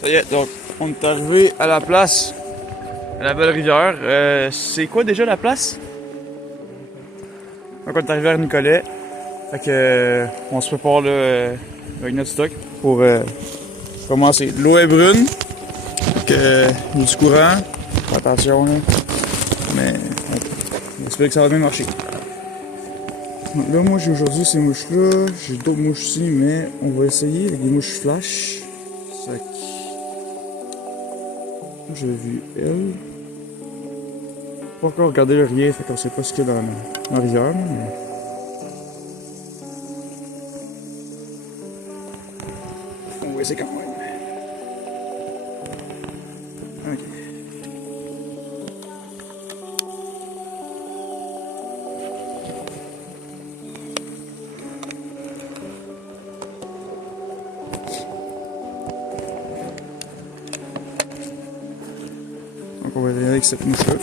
Ça y est, donc on est arrivé à la place, à la Belle-Rivière. C'est quoi déjà la place? Donc on est arrivé à Nicolet. Fait que on se prépare là avec notre stock pour commencer. L'eau est brune. Fait que il y a du courant. Fais attention là. Mais on espère que ça va bien marcher. Donc là moi j'ai aujourd'hui ces mouches là. J'ai d'autres mouches aussi, mais on va essayer avec des mouches flash. Fait que j'ai vu elle. Pas encore regardé le rien, fait qu'on sait pas ce qu'il y a dans la rivière. Mais... on va essayer quand même. Ok. Donc on va y aller avec cette mouche-là.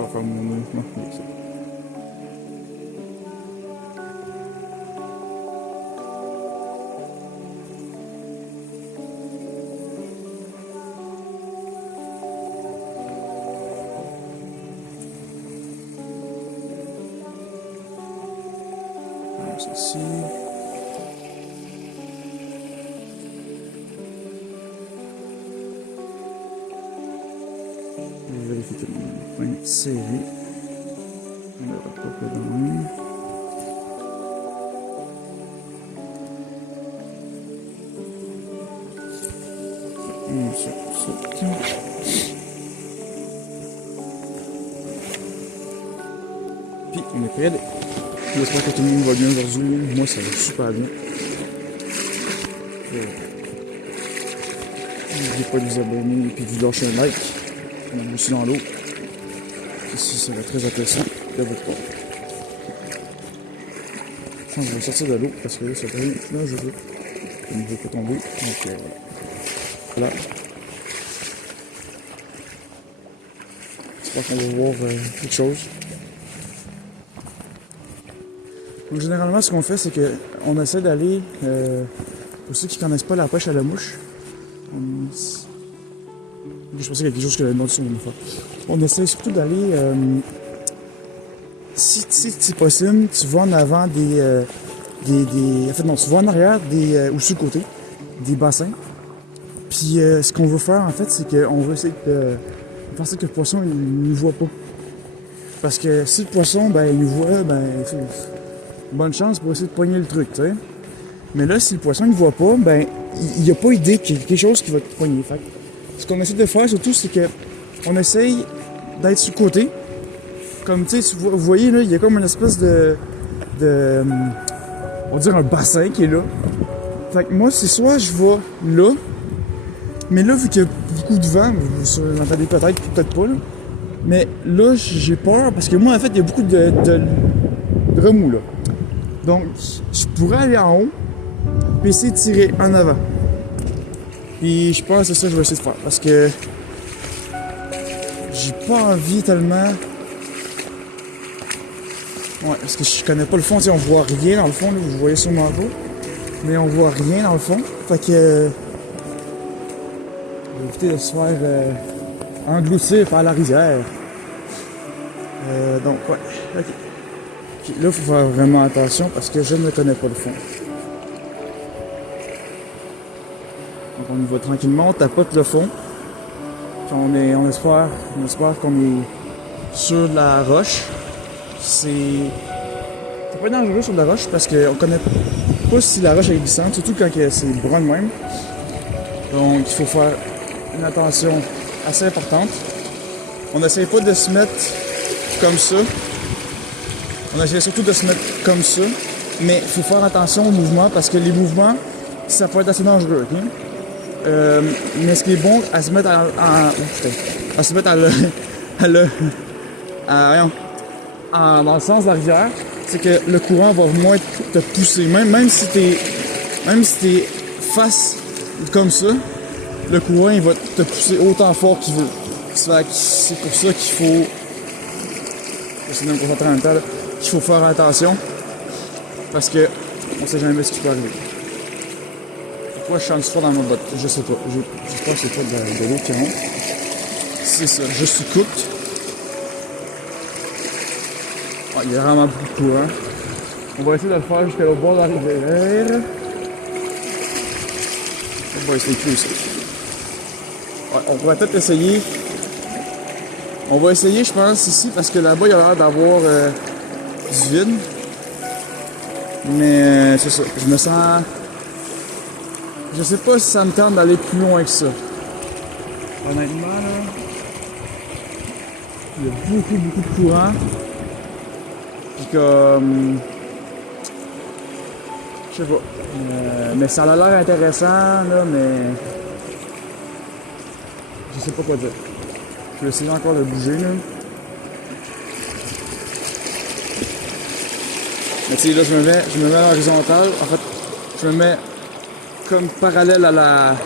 On va faire mon mouvement. Ceci. Je vais vérifier que mon point est serré. On ne va pas dans le puis on est prêt. J'espère que tout le monde va bien aujourd'hui. Moi ça va super bien. N'oubliez pas de vous abonner et de vous lâcher un like. On est aussi dans l'eau. Ici ça va être très intéressant de votre part. Je pense que je vais sortir de l'eau parce que là ça va être là je veux. Il ne veut pas tomber. Donc voilà. J'espère qu'on va voir quelque chose. Donc, généralement, ce qu'on fait, c'est qu'on essaie d'aller, pour ceux qui ne connaissent pas la pêche à la mouche, je pensais qu'il y a quelque chose que notre son va faire. On essaie surtout d'aller, si c'est possible, tu vas en avant en fait non, tu vas en arrière ou sur le côté, des bassins. Puis ce qu'on veut faire, en fait, c'est qu'on veut essayer de faire ça que le poisson, il ne nous voit pas. Parce que si le poisson, ben, il nous voit, ben, bonne chance pour essayer de pogner le truc, tu sais. Mais là, si le poisson ne voit pas, ben, il n'y a pas idée qu'il y a quelque chose qui va te pogner. Fait ce qu'on essaie de faire surtout, c'est que on essaye d'être sur le côté. Comme tu sais, vous voyez là, il y a comme une espèce de on va dire un bassin qui est là. Fait que moi, c'est soit je vais là, mais là, vu qu'il y a beaucoup de vent, vous l'entendez peut-être pas là. Mais là, j'ai peur parce que moi, en fait, il y a beaucoup de remous là. Donc, je pourrais aller en haut, puis essayer de tirer en avant. Puis je pense que c'est ça que je vais essayer de faire. Parce que j'ai pas envie tellement... Ouais, parce que je connais pas le fond. Tu sais, on voit rien dans le fond. Là, vous voyez sûrement pas. Mais on voit rien dans le fond. Fait que... on va éviter de se faire engloutir par la rivière. Donc, ouais. Ok. Là, il faut faire vraiment attention parce que je ne connais pas le fond. Donc on y va tranquillement, on tapote le fond. Puis on espère qu'on est sur de la roche. C'est pas dangereux sur de la roche parce qu'on connaît pas si la roche est glissante, surtout quand c'est brun de même. Donc il faut faire une attention assez importante. On n'essaye pas de se mettre comme ça. On essaie surtout de se mettre comme ça, mais il faut faire attention aux mouvements parce que les mouvements, ça peut être assez dangereux, ok? Mais ce qui est bon, à se mettre à se mettre dans le sens de la rivière, c'est que le courant va moins te pousser. Même si t'es face comme ça, le courant il va te pousser autant fort qu'il veut. C'est pour ça qu'il faut. J'essaie de me concentrer en même temps, là, qu'il faut faire attention. Parce que on sait jamais ce qui peut arriver. Pourquoi je chante fort dans ma botte? Je sais pas. J'espère que c'est pas de l'eau qui rentre. C'est ça, je suis coupé. Ah, il y a vraiment beaucoup de courant. On va essayer de le faire jusqu'à l'autre bord de la rivière. On va essayer de aussi. Ouais, on pourrait peut-être essayer. On va essayer, je pense, ici, parce que là-bas, il y a l'air d'avoir du vide. Mais c'est ça. Je me sens. Je sais pas si ça me tente d'aller plus loin que ça. Honnêtement, là. Il y a beaucoup de courant. Puis comme. Je sais pas. Mais ça a l'air intéressant, là, mais. Je sais pas quoi dire. Je vais essayer encore de bouger, là. Mais tu sais, là, je me mets à l'horizontale. En fait, je me mets comme parallèle à la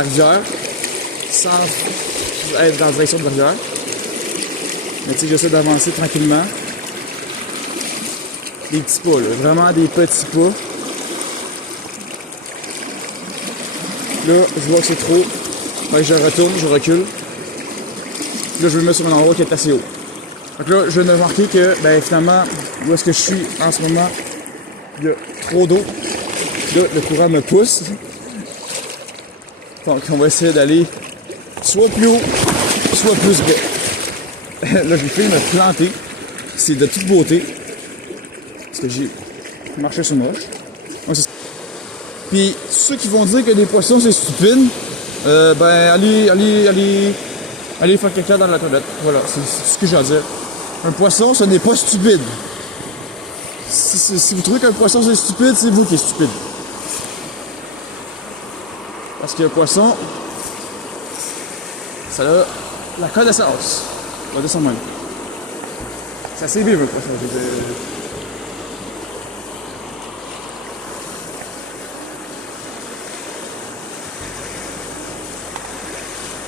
rivière, sans être dans la direction de la rivière. Mais tu sais, j'essaie d'avancer tranquillement. Des petits pas, là. Vraiment des petits pas. Là, je vois que c'est trop. Fait que je retourne, je recule. Là, je me mets sur un endroit qui est assez haut. Donc là, je viens de remarquer que, ben, finalement, où est-ce que je suis en ce moment, il y a trop d'eau. Là, le courant me pousse. Donc, on va essayer d'aller soit plus haut, soit plus bas. Là, j'ai failli me planter. C'est de toute beauté. Parce que j'ai marché sur moche. Puis, ceux qui vont dire que les poissons, c'est stupide, ben, allez faire caca dans la toilette. Voilà, c'est ce que j'ai à dire. Un poisson, ce n'est pas stupide. Si vous trouvez qu'un poisson c'est stupide, c'est vous qui êtes stupide. Parce qu'un poisson, ça a la connaissance. On va descendre même. C'est assez vif un poisson.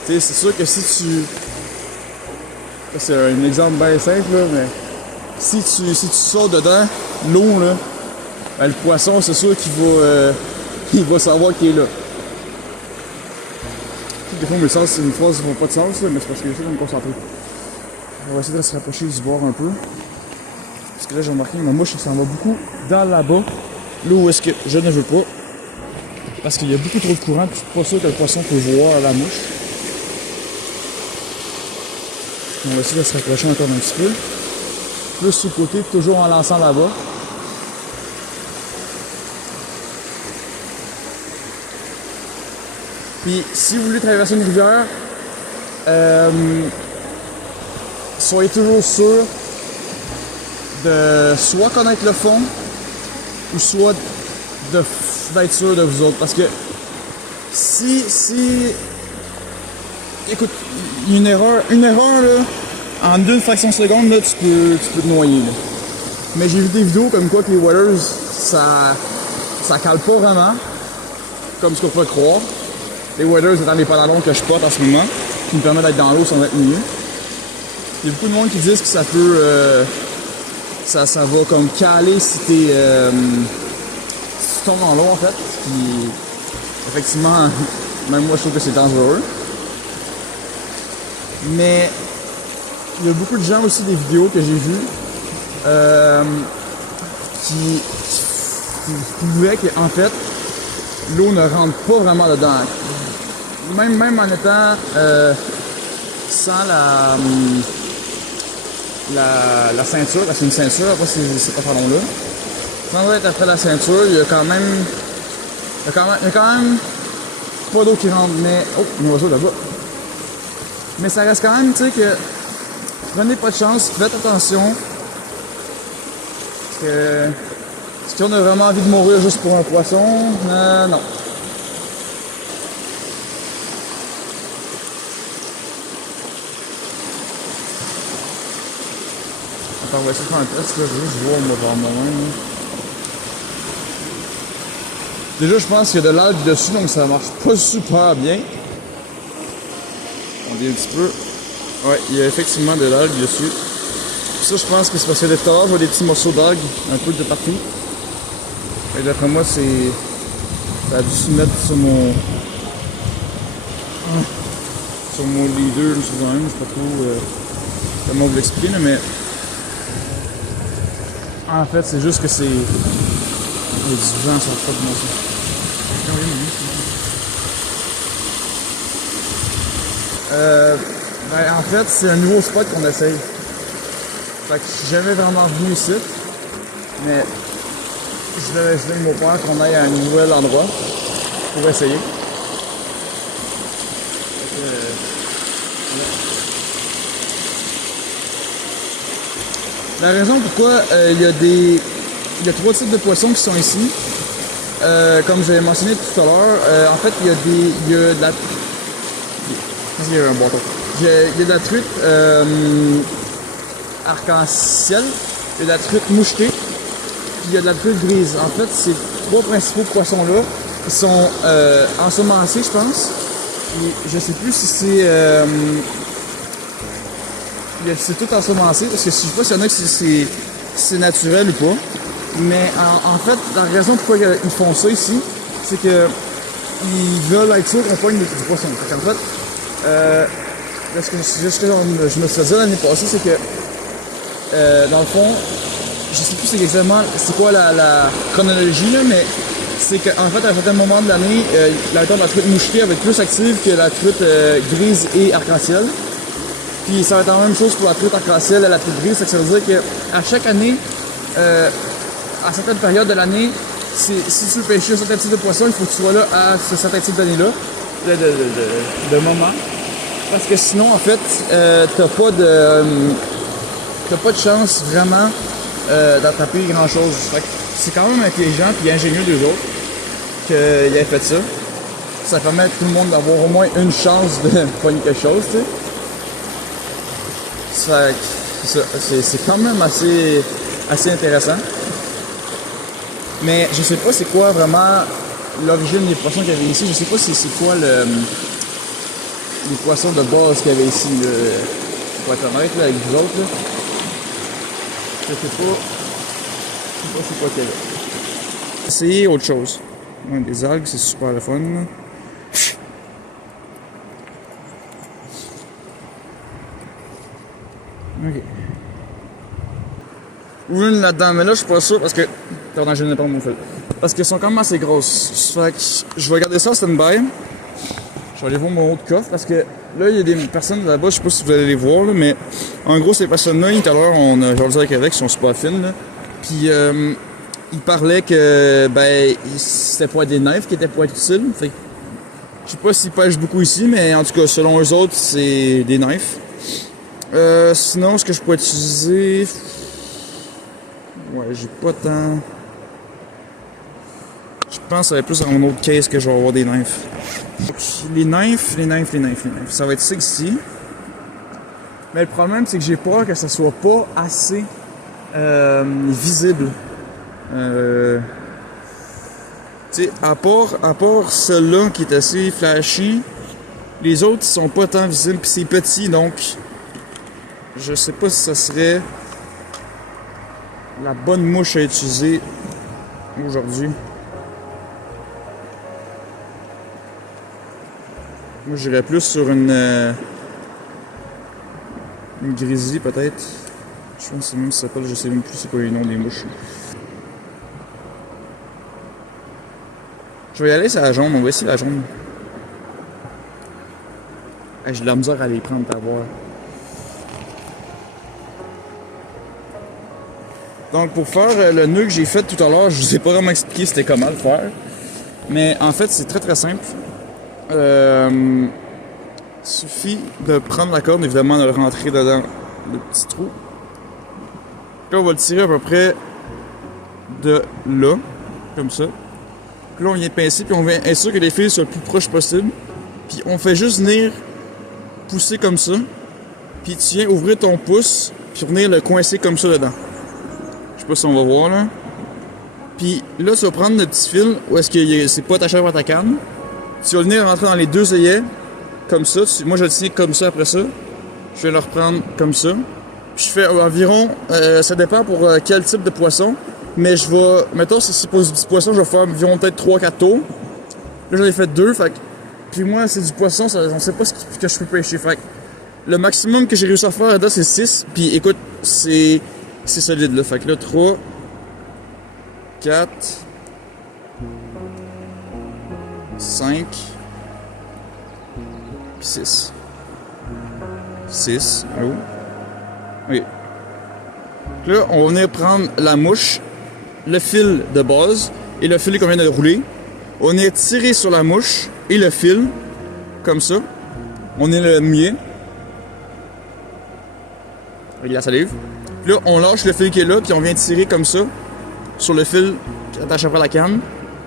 Tu sais, c'est sûr que si tu... C'est un exemple bien simple, là, mais si tu sors dedans, l'eau, là, ben, le poisson, c'est sûr qu'il va, il va savoir qu'il est là. Des fois, mes sens, c'est une phrase qui n'a pas de sens, là, mais c'est parce que j'essaie de me concentrer. On va essayer de se rapprocher du bord un peu. Parce que là, j'ai remarqué que ma mouche, ça s'en va beaucoup dans là-bas. Là où est-ce que je ne veux pas. Parce qu'il y a beaucoup trop de courant, puis je suis pas sûr que le poisson peut voir la mouche. On va essayer de se rapprocher encore un petit peu. Plus sur le côté, toujours en lançant là-bas. Puis, si vous voulez traverser une rivière, soyez toujours sûr de soit connaître le fond, ou soit d'être sûr de vous autres. Parce que si écoute, une erreur là, en une fraction de seconde, là, tu peux te noyer. Là. Mais j'ai vu des vidéos comme quoi que les waders, ça cale pas vraiment, comme ce qu'on peut croire. Les waders étant les pantalons que je porte en ce moment, qui me permettent d'être dans l'eau sans être mouillé. Il y a beaucoup de monde qui disent que ça peut, ça va comme caler si si tu tombes dans l'eau en fait. Puis, effectivement, même moi je trouve que c'est dangereux. Mais il y a beaucoup de gens aussi, des vidéos que j'ai vues qui prouvaient qu'en fait l'eau ne rentre pas vraiment dedans. Même en étant sans la ceinture, parce que c'est une ceinture, après ces pantalons-là. Sans être après la ceinture, il y a quand même pas d'eau qui rentre, mais. Oh, un oiseau là-bas. Mais ça reste quand même, tu sais, que prenez pas de chance, faites attention. Est-ce qu'on a vraiment envie de mourir juste pour un poisson? Non. Attends, on va essayer de faire un test, là. Je veux juste voir, on va voir moi-même. Déjà, je pense qu'il y a de l'algue dessus, donc ça marche pas super bien. On dit un petit peu. Ouais, il y a effectivement de l'algue dessus. Ça, je pense que c'est parce que tout à l'heure, je vois des petits morceaux d'algue un peu de partout. Et d'après moi, ça a dû se mettre sur mon leader, je sais pas trop comment vous l'expliquer, mais en fait, c'est juste que c'est. Il y a du vent sur le top de mon son. Ben, en fait, c'est un nouveau spot qu'on essaye. Fait que je suis jamais vraiment venu ici, mais je vais avec mon père qu'on aille à un nouvel endroit pour essayer. La raison pourquoi il y a 3 types de poissons qui sont ici, comme j'avais mentionné tout à l'heure, en fait il y a de la... Il y a un bâton. Il y a de la truite arc-en-ciel, il y a de la truite mouchetée, puis il y a de la truite grise. En fait, ces 3 principaux poissons-là, ils sont ensemencés, je pense. Et je sais plus si c'est tout ensemencé, parce que je sais pas s'il y en a que c'est naturel ou pas. Mais en fait, la raison pourquoi ils font ça ici, c'est que ils veulent être sûrs qu'on pogne du poisson. En fait, ce que je me faisais l'année passée, c'est que dans le fond, je sais plus exactement c'est quoi la chronologie, là, mais c'est qu'en fait, à un certain moment de l'année, la truite mouchetée va être plus active que la truite grise et arc-en-ciel. Puis ça va être la même chose pour la truite arc-en-ciel et la truite grise. Ça veut dire qu'à chaque année, à certaines périodes de l'année, si tu veux pêcher un certain type de poisson, il faut que tu sois là à ce certain type d'année-là, de moment. Parce que sinon, en fait, t'as pas de chance vraiment d'attraper grand-chose. C'est quand même intelligent et ingénieux d'eux autres qu'ils aient fait ça. Ça permet à tout le monde d'avoir au moins une chance de pogner quelque chose, tu sais. C'est quand même assez intéressant. Mais je sais pas c'est quoi vraiment l'origine des poissons qu'il y avait ici. Je sais pas c'est quoi les poissons de base qu'il y avait ici. Pour être honnête là, avec vous autres. Là. Je sais pas c'est quoi qu'il y avait. Essayer autre chose. Ouais, des algues, c'est super le fun. Là. Ok. Une là-dedans, mais là je suis pas sûr parce que. Attends, je n'ai pas mon fil. Parce qu'elles sont quand même assez grosses. Fait que je vais garder ça en stand-by. Je vais aller voir mon autre coffre parce que là il y a des personnes là-bas, je sais pas si vous allez les voir, là, mais en gros ces personnes-là, tout à l'heure, on a jasé avec, ils sont super fines. Là. Puis ils parlaient que c'était pour être des knives qui étaient pour être utiles. Fait que, je sais pas s'ils pêchent beaucoup ici, mais en tout cas selon eux autres, c'est des knives. Sinon, ce que je pourrais utiliser. Ouais, j'ai pas tant. Je pense que ça va être plus dans mon autre case que je vais avoir des knives. Donc, les knives. Ça va être ça ici. Mais le problème, c'est que j'ai peur que ça soit pas assez visible. Tu sais, à part celle-là qui est assez flashy, les autres ils sont pas tant visibles, puis c'est petit, donc je sais pas si ça serait la bonne mouche à utiliser aujourd'hui. Moi, j'irais plus sur une grizzly peut-être. Je pense que c'est même ça s'appelle, je sais même plus c'est quoi les noms des mouches. Je vais y aller sur la jaune, on va essayer la jaune. J'ai de la misère à les prendre à voir. Donc pour faire le nœud que j'ai fait tout à l'heure, je vous ai pas vraiment expliqué c'était comment le faire. Mais en fait c'est très simple. Il suffit de prendre la corde, évidemment de le rentrer dedans le petit trou. Puis là on va le tirer à peu près de là, comme ça. Puis là, on vient pincer, puis on vient être sûr que les fils soient le plus proches possible. Puis on fait juste venir pousser comme ça. Puis tu viens ouvrir ton pouce, puis venir le coincer comme ça dedans. Je sais pas si on va voir là. Puis là, tu vas prendre le petit fil où est-ce que c'est pas attaché par ta canne. Tu vas venir rentrer dans les deux œillets, comme ça. Moi, je le tiens comme ça après ça. Je vais le reprendre comme ça. Puis je fais environ, ça dépend pour quel type de poisson. Mais je vais, mettons, si c'est pour du petit poisson, je vais faire environ peut-être 3-4 tours. Là, j'en ai fait 2, fait que... Puis moi, c'est du poisson, ça, on sait pas ce que je peux pêcher. Fait que le maximum que j'ai réussi à faire là, c'est 6. Puis écoute, c'est solide là. Fait que là, 3, 4, 5, 6. 6, allô? Oui. Là, on va venir prendre la mouche, le fil de base et le fil qu'on vient de rouler. On est tiré sur la mouche et le fil, comme ça. On est le mouillé. Avec la salive. Puis là, on lâche le fil qui est là, puis on vient tirer comme ça sur le fil qui attache après la canne.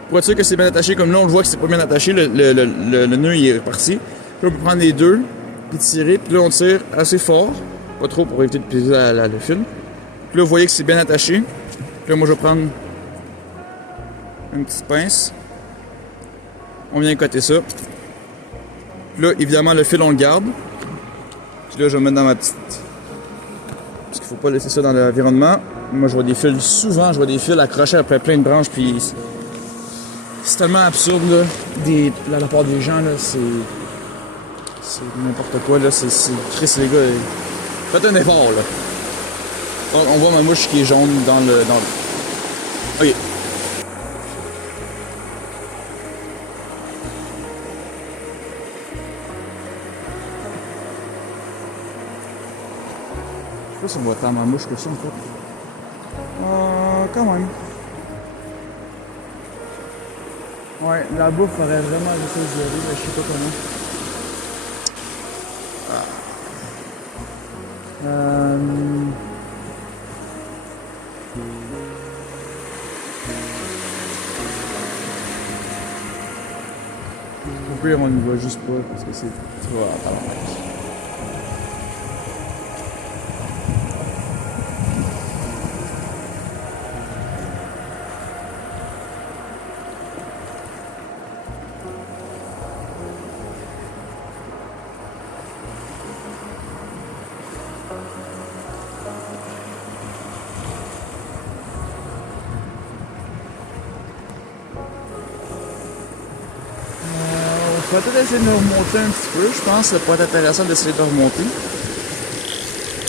Pour être sûr que c'est bien attaché, comme là, on le voit que c'est pas bien attaché, le nœud il est parti. Puis là, on peut prendre les deux, puis tirer, puis là, on tire assez fort. Pas trop pour éviter de piéger le fil. Puis là, vous voyez que c'est bien attaché. Puis là, moi, je vais prendre une petite pince. On vient coter ça. Puis là, évidemment, le fil, on le garde. Puis là, je vais mettre dans ma petite... Parce qu'il faut pas laisser ça dans l'environnement. Moi, je vois des fils, souvent, je vois des fils accrochés après plein de branches, puis c'est tellement absurde, là. La part des gens, là, c'est n'importe quoi, là. Chris, les gars, faites un effort, là. On voit ma mouche qui est jaune dans le... Ok. Je sais pas si on voit tant ma mouche que ça, en fait. Quand même. Ouais, la bouffe aurait vraiment été gelée, mais je sais pas comment. Au pire, on y va juste pas parce que c'est trop à tabarnak. On va peut-être essayer de nous remonter un petit peu. Je pense que ça pourrait être intéressant d'essayer de remonter.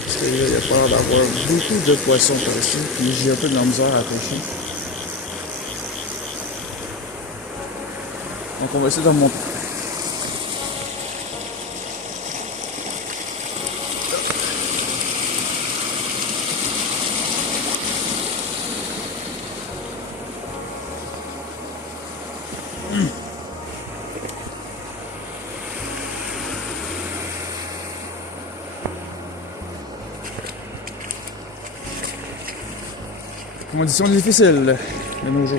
Parce qu'il y a pas l'air d'avoir beaucoup de poissons par ici. Puis j'ai un peu de la misère à pêcher. Donc on va essayer de remonter. Conditions difficiles de nos jours.